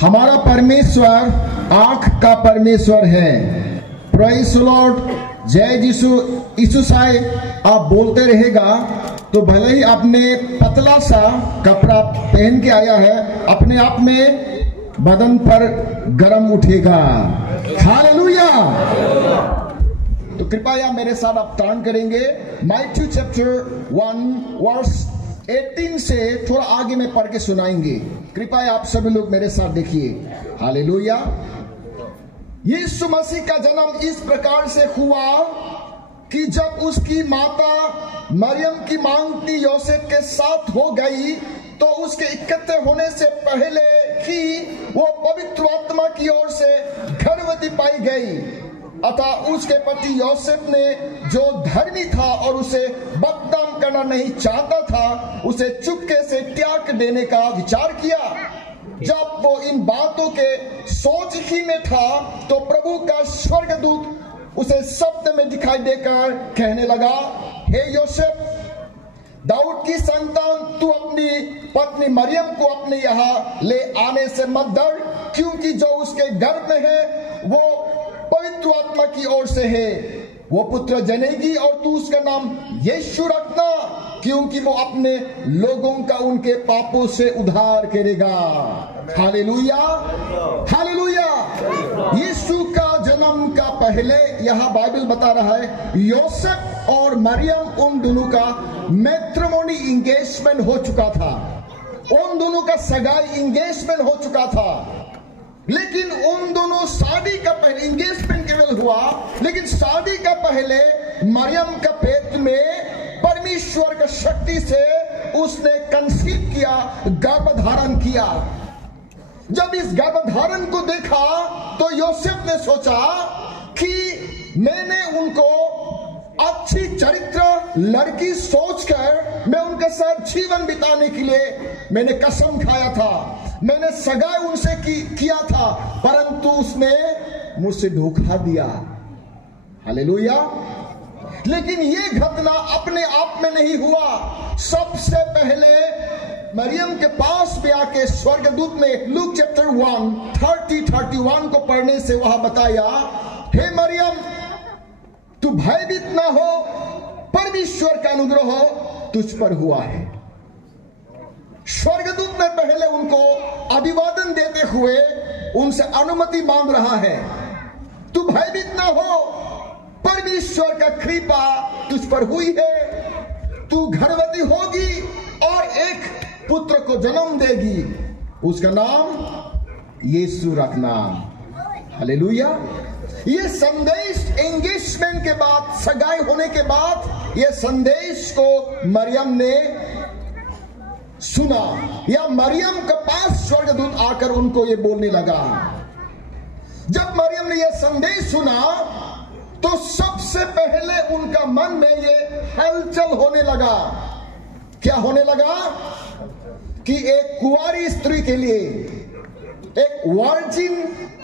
हमारा परमेश्वर आंख का परमेश्वर है। प्रेज़ द लॉर्ड, जय यीशु साई आप बोलते रहेगा तो भले ही आपने पतला सा कपड़ा पहन के आया है, अपने आप में बदन पर गरम उठेगा। हालेलुया। तो कृपया मेरे साथ आप टर्न करेंगे मैथ्यू चैप्टर 1 वर्स 18 से थोड़ा आगे में पढ़ के सुनाएंगे। कृपया आप सभी लोग मेरे साथ देखिए। हालेलुया। यीशु मसीह का जन्म इस प्रकार से हुआ कि जब उसकी माता मरियम की मांगती योसेफ के साथ हो गई तो उसके इकट्ठे होने से पहले ही वो पवित्र आत्मा की ओर से गर्भवती पाई गई। अतः उसके पति योसेफ ने जो धर्मी था और उसे बदनाम करना नहीं चाहता था, उसे चुपके से त्याग देने का विचार किया। जब वो इन बातों के सोच ही में था तो प्रभु का स्वर्गदूत उसे सपने में दिखाई देकर कहने लगा, हे योसेफ, दाऊद की संतान, तू अपनी पत्नी मरियम को अपने यहाँ ले आने से मत डर, क्योंकि जो उसके गर्भ में है वो पवित्र आत्मा की ओर से है। वो पुत्र जनेगी और तू उसका नाम यीशु रखना, क्योंकि वो अपने लोगों का उनके पापों से उद्धार करेगा। Hallelujah, hallelujah. यीशु का जन्म का पहले यहाँ बाइबल बता रहा है योसेफ और मरियम उन दोनों का मैट्रिमोनी इंगेजमेंट हो चुका था। उन दोनों का सगाई इंगेजमेंट हो चुका था। लेकिन उन दोनों शादी का पहले इंगेजमेंट केवल हुआ, लेकिन शादी का पहले मरियम का पेट में परमेश्वर का शक्ति से उसने कंसीव किया, गर्भधारण किया। जब इस गर्भधारण को देखा तो योसेफ ने सोचा कि मैंने उनको अच्छी चरित्र लड़की सोचकर मैं उनके साथ जीवन बिताने के लिए मैंने कसम खाया था, मैंने सगाई उनसे किया था, परंतु उसने मुझसे धोखा दिया। हालेलुया। लेकिन ये घटना अपने आप में नहीं हुआ। सबसे पहले मरियम के पास भी आके स्वर्गदूत ने लूक चैप्टर 1:30-31 को पढ़ने से वहां बताया, हे मरियम, तू भयभीत ना हो, परमेश्वर का अनुग्रह तुझ पर हुआ है। स्वर्गदूत ने पहले उनको अभिवादन देते हुए उनसे अनुमति मांग रहा है, तू भयभीत ना हो, परमेश्वर का कृपा तुझ पर हुई है, तू गर्भवती होगी और एक पुत्र को जन्म देगी, उसका नाम यीशु रखना। हालेलुया। ये संदेश एंगेजमेंट के बाद, सगाई होने के बाद, ये संदेश को मरियम ने सुना, या मरियम के पास स्वर्गदूत आकर उनको ये बोलने लगा। जब मरियम ने ये संदेश सुना तो सबसे पहले उनका मन में ये हलचल होने लगा। क्या होने लगा? कि एक कुंवारी स्त्री के लिए, एक वर्जिन,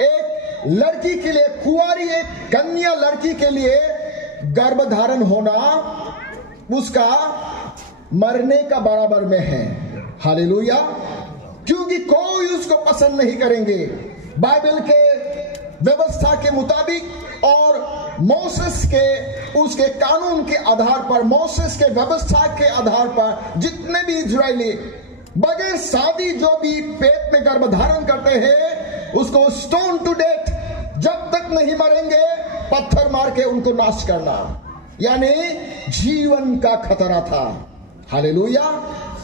एक लड़की के लिए, कुंवारी एक कन्या लड़की के लिए गर्भधारण होना उसका मरने का बराबर में है। हालेलुया। क्योंकि कोई उसको पसंद नहीं करेंगे। बाइबल के व्यवस्था के मुताबिक और मोसेस के उसके कानून के आधार पर, मोसेस के व्यवस्था के आधार पर जितने भी इजरायली बगैर शादी जो भी पेट में गर्भधारण करते हैं उसको स्टोन टू डेथ, जब तक नहीं मरेंगे पत्थर मार के उनको नाश करना, यानी जीवन का खतरा था। हालेलुया।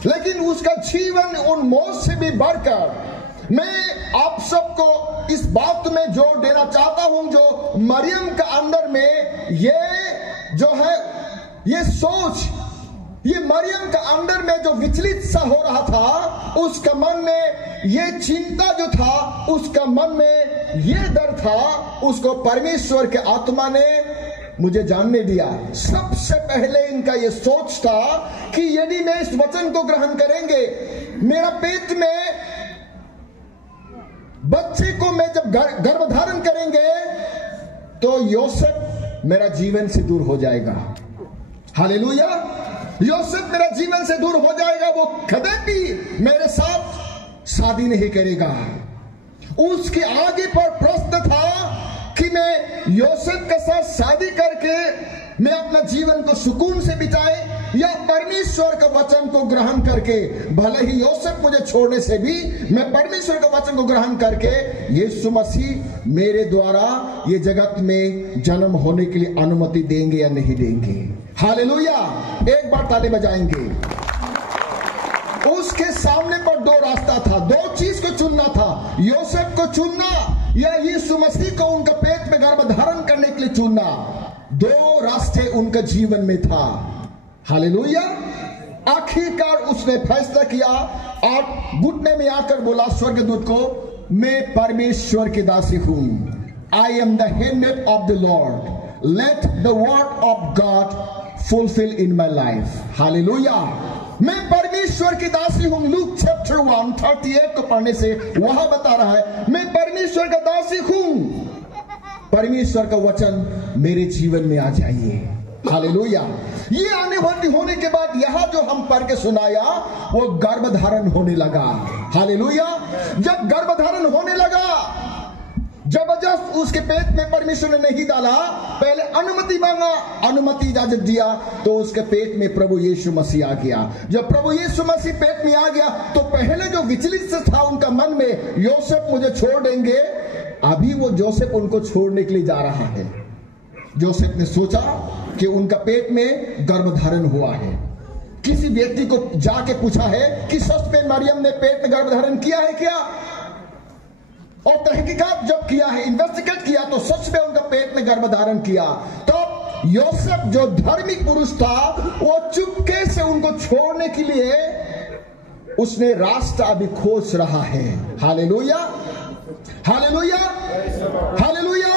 लेकिन उसका जीवन उन मौत से भी बढ़कर, मैं आप सबको इस बात में जोर देना चाहता हूं, जो मरियम का अंदर में ये जो है ये सोच, ये मरियम का अंदर में जो विचलित सा हो रहा था, उसका मन में ये चिंता जो था, उसका मन में ये डर था, उसको परमेश्वर के आत्मा ने मुझे जानने दिया। सबसे पहले इनका ये सोच था कि यदि मैं इस वचन को ग्रहण करेंगे, मेरा पेट में बच्चे को मैं जब गर्भधारण करेंगे तो योसेफ मेरा जीवन से दूर हो जाएगा। हालेलुया। योसेफ मेरा जीवन से दूर हो जाएगा, वो कभी भी मेरे साथ शादी नहीं करेगा। उसके आगे पर प्रश्न था कि मैं योसेफ के साथ शादी करके मैं अपना जीवन को सुकून से बिताए या परमेश्वर का वचन को ग्रहण करके, भले ही योसेफ मुझे छोड़ने से भी मैं परमेश्वर का वचन को ग्रहण करके यीशु मसीह मेरे द्वारा ये जगत में जन्म होने के लिए अनुमति देंगे या नहीं देंगे। हालेलुया, एक बार ताली बजाएंगे। उसके सामने पर दो रास्ता था, दो चीज को चुनना था, योसेफ को चुनना या यीशु मसीह को उनका पेट में गर्भ धारण करने के लिए चुनना। दो रास्ते उनका जीवन में था। हालेलुया। आखिरकार उसने फैसला किया और घुटने में आकर बोला स्वर्गदूत को, मैं परमेश्वर की दासी हूं। I am the handmade of the Lord, let the word of God fulfil in my life. Hallelujah. मैं परमेश्वर की दासी हूं। लूक चैप्टर 1:38 को पढ़ने से वहां बता रहा है, मैं परमेश्वर का दासी हूं। परमेश्वर का वचन मेरे जीवन में आ जाइए। हालेलुया। ये आने वाली होने के बाद यहां जो हम पढ़ के सुनाया वो गर्भधारण होने लगा। हालेलुया। जब गर्भधारण होने लगा, जबरदस्त उसके पेट में परमेश्वर ने नहीं डाला, पहले अनुमति मांगा, अनुमति इजाजत दिया तो उसके पेट में प्रभु यीशु मसीह आ गया। जब प्रभु यीशु मसीह पेट में आ गया तो पहले जो विचलित से था उनका मन में, योसेफ मुझे छोड़ देंगे, अभी वो जोसेफ उनको छोड़ने के लिए जा रहा है। जोसेफ ने सोचा कि उनका पेट में गर्भधारण हुआ है। किसी व्यक्ति को जाके पूछा है कि सच में मरियम ने पेट में गर्भधारण किया है क्या, और तहकीकात जब किया है, इन्वेस्टिगेट किया तो सच में उनका पेट में गर्भधारण किया। तो योसेफ जो धार्मिक पुरुष था वो चुपके से उनको छोड़ने के लिए उसने रास्ता अभी खोज रहा है। Hallelujah, hallelujah, hallelujah.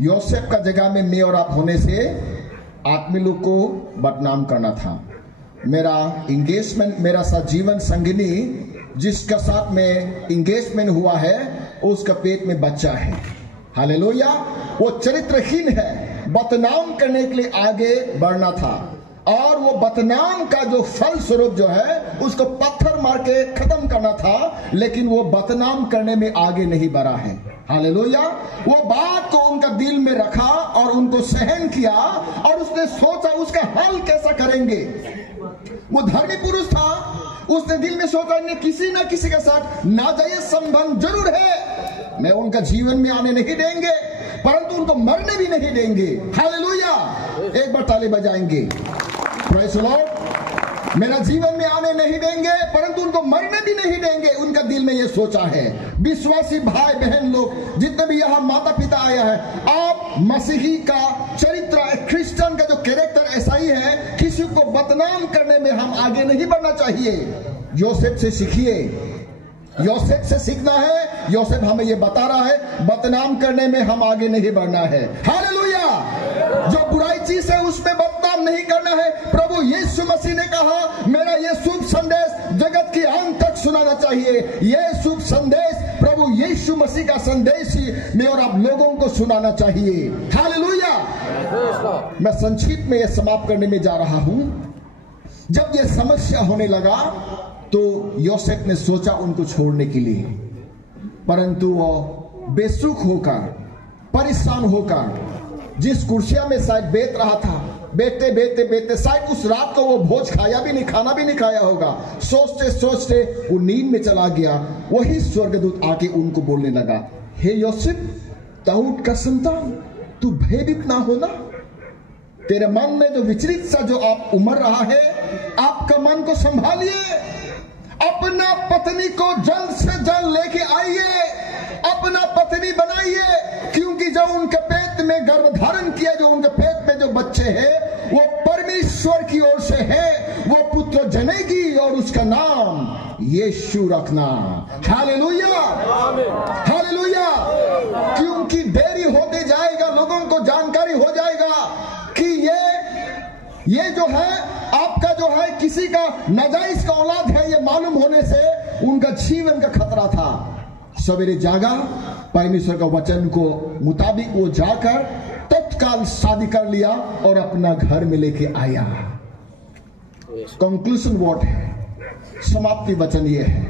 योसेफ का जगह में मैं और आप होने से आदमी लोग को बदनाम करना था। मेरा इंगेजमेंट, मेरा साथ जीवन संगिनी जिसका साथ में इंगेजमेंट हुआ है उसका पेट में बच्चा है। हालेलुया। वो चरित्रहीन है, बदनाम करने के लिए आगे बढ़ना था और वो बदनाम का जो फल स्वरूप जो है उसको पत्थर मार के खत्म करना था, लेकिन वो बदनाम करने में आगे नहीं बढ़ा है। हालेलुया। वो बात को उनका दिल में रखा और उनको सहन किया और उसने सोचा उसका हल कैसा करेंगे। वो धर्मी पुरुष था, उसने दिल में सोचा इन्हें किसी ना किसी के साथ नाजायज संबंध जरूर है, मैं उनका जीवन में आने नहीं देंगे परंतु उनको मरने भी नहीं देंगे। हालेलुया। एक बार ताली बजाएंगे। Praise the Lord. मेरा जीवन में आने नहीं देंगे परंतु उनको मरने भी नहीं देंगे, उनका दिल में ये सोचा है। विश्वासी भाई बहन लोग जितने भी यहाँ माता पिता आया है, आप मसीही का चरित्र, क्रिश्चियन का जो कैरेक्टर ऐसा ही है, किसी को बदनाम करने में हम आगे नहीं बढ़ना चाहिए। योसेफ से सीखिए, योसेफ से सीखना है। योसेफ हमें ये बता रहा है बदनाम करने में हम आगे नहीं बढ़ना है। हालेलुया। जो बुराई चीज है उसमें बदनाम नहीं करना है। प्रभु यीशु मसीह ने कहा मेरा ये शुभ संदेश जगत के अंत तक सुनाना चाहिए। ये शुभ संदेश प्रभु यीशु मसीह का संदेश ही मैं और आप लोगों को सुनाना चाहिए। हालेलुया। मैं संक्षिप्त में ये समाप्त करने में जा रहा हूं। जब ये समस्या होने लगा तो योसेफ ने सोचा उनको छोड़ने के लिए, परंतु वो बेसुख होकर, परेशान होकर जिस कुर्सिया में शायद बैठ रहा था, बैठते बैठते बैठते शायद उस रात को वो भोज खाया भी नहीं, खाना भी नहीं खाया होगा। सोचते सोचते वो नींद में चला गया। वही स्वर्गदूत आके उनको बोलने लगा, हे योसेफ, दाऊद का संतान, तू भयभीत ना होना। तेरे मन में जो विचलित सा जो आप उमड़ रहा है, आपका मन को संभालिए। अपना पत्नी को जल्द से जल्द लेके आइए, अपना पत्नी बनाइए, क्योंकि जो उनके पेट में गर्भ धारण किया, जो उनके पेट में जो बच्चे हैं वो परमेश्वर की ओर से है। वो पुत्र जनेगी और उसका नाम यीशु रखना। Hallelujah, hallelujah. क्योंकि देरी होते जाएगा, लोगों को जानकारी हो जाएगा कि ये जो है आपका जो है किसी का नाजायज का औलाद है, ये मालूम होने से उनका जीवन का खतरा था। सवेरे जागा, परमेश्वर का वचन को मुताबिक वो जाकर तत्काल शादी कर लिया और अपना घर में लेके आया। कंक्लूजन वर्ड है, समाप्ति वचन ये है,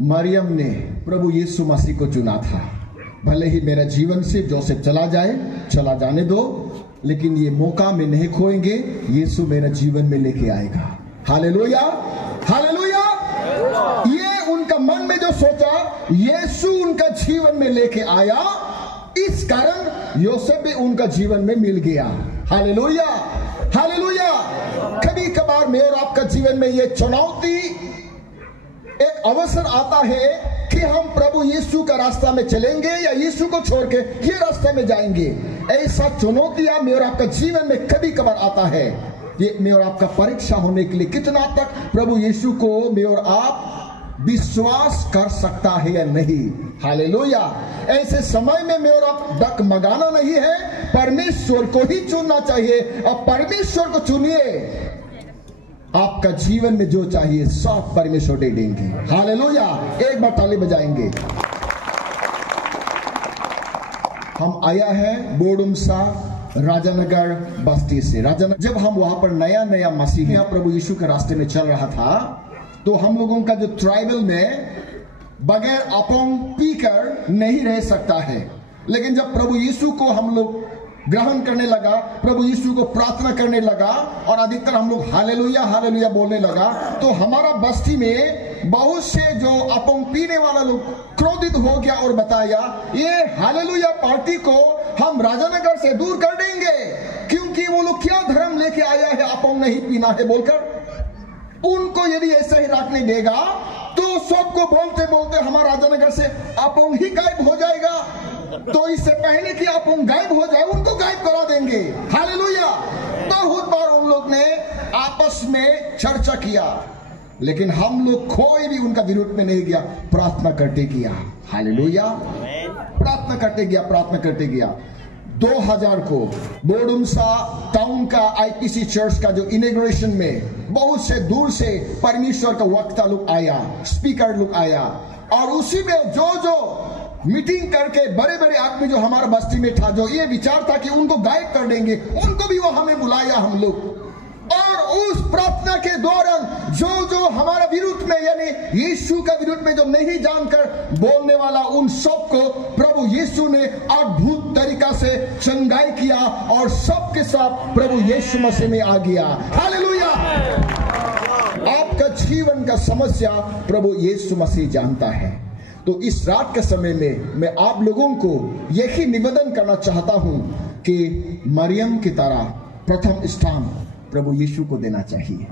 मरियम ने प्रभु यीशु मसीह को चुना था। भले ही मेरा जीवन से जोसेफ चला जाए, चला जाने दो, लेकिन ये मौका में नहीं खोएंगे, यीशु मेरा जीवन में लेके आएगा। Hallelujah, hallelujah. ये उनका मन में जो सोचा, यीशु उनका जीवन में लेके आया, इस कारण योसेफ भी उनका जीवन में मिल गया। Hallelujah, hallelujah. कभी कभार मेरे और आपका जीवन में ये चुनौती, एक अवसर आता है कि हम प्रभु यीशु का रास्ता में चलेंगे या यीशु को छोड़ के ये रास्ते में जाएंगे। ऐसा चुनौतियां मेरे और आपका जीवन में कभी कभार आता है। ये मेरे और आपका परीक्षा होने के लिए कितना तक प्रभु यीशु को मेरे और आप विश्वास कर सकता है या नहीं। हालेलुया। ऐसे समय में मेरे और आप डगमगाना नहीं है, परमेश्वर को ही चुनना चाहिए और परमेश्वर को चुनिए। आपका जीवन में जो चाहिए सब परमेश्वर दे देंगे। हालेलुया। एक बार ताली बजाएंगे। हम आया है बोडुमसा राजानगर बस्ती से। राजानगर जब हम वहां पर नया नया मसीह प्रभु यीशु के रास्ते में चल रहा था, तो हम लोगों का जो ट्राइबल में बगैर अपोंग पीकर नहीं रह सकता है। लेकिन जब प्रभु यीशु को हम लोग ग्रहण करने लगा, प्रभु यीशु को प्रार्थना करने लगा और अधिकतर हम लोग हालेलुया हालेलुया बोलने लगा, तो हमारा बस्ती में बहुत से जो अपोंग पीने वाला लोग क्रोधित हो गया और बताया, ये हालेलुया पार्टी को हम राजानगर से दूर कर देंगे, क्योंकि वो लोग क्या धर्म लेके आया है अपोंग नहीं पीना है बोलकर। उनको यदि ऐसा ही रखने देगा तो सबको बोलते बोलते हमारा राजानगर से अपोंग ही गायब हो जाएगा। तो इससे पहले कि अपोंग गायब हो जाए, उनको गायब करा देंगे। हालेलुया। बहुत बार उन लोग ने आपस में चर्चा किया, लेकिन हम लोग कोई भी उनका विरोध में नहीं गया, प्रार्थना करते गया। हालेलुया। प्रार्थना करते गया, प्रार्थना करते गया। 2000 को बोडुमसा टाउन का आईपीसी चर्च का जो इनॉग्रेशन में बहुत से दूर से परमेश्वर का वक्ता लोग आया, स्पीकर लोग आया, और उसी में जो मीटिंग करके बड़े बड़े आदमी जो हमारा बस्ती में था, जो ये विचार था कि उनको गायब कर देंगे, उनको भी वो हमें बुलाया हम लोग। और उस प्रार्थना के दौरान जो हमारा विरुद्ध में यानी यीशु का विरुद्ध में जो नहीं जानकर बोलने वाला, उन सबको प्रभु यीशु ने अद्भुत तरीका से चंगाई किया और सबके साथ प्रभु यीशु मसीह में आ गया। हालेलुया। आपका जीवन का समस्या प्रभु यीशु मसीह जानता है। तो इस रात के समय में मैं आप लोगों को यही निवेदन करना चाहता हूं कि मरियम की तरह प्रथम स्थान प्रभु यीशु को देना चाहिए।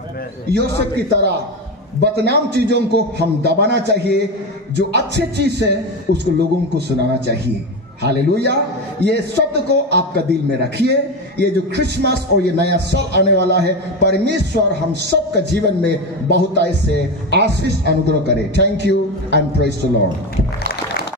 योसेफ की तरह बदनाम चीजों को हम दबाना चाहिए, जो अच्छे चीज है उसको लोगों को सुनाना चाहिए। हालेलुया। ये शब्द को आपका दिल में रखिए। ये जो क्रिसमस और ये नया साल आने वाला है, परमेश्वर हम सबका जीवन में बहुत ऐसे आशीष अनुग्रह करे। Thank you and praise the Lord.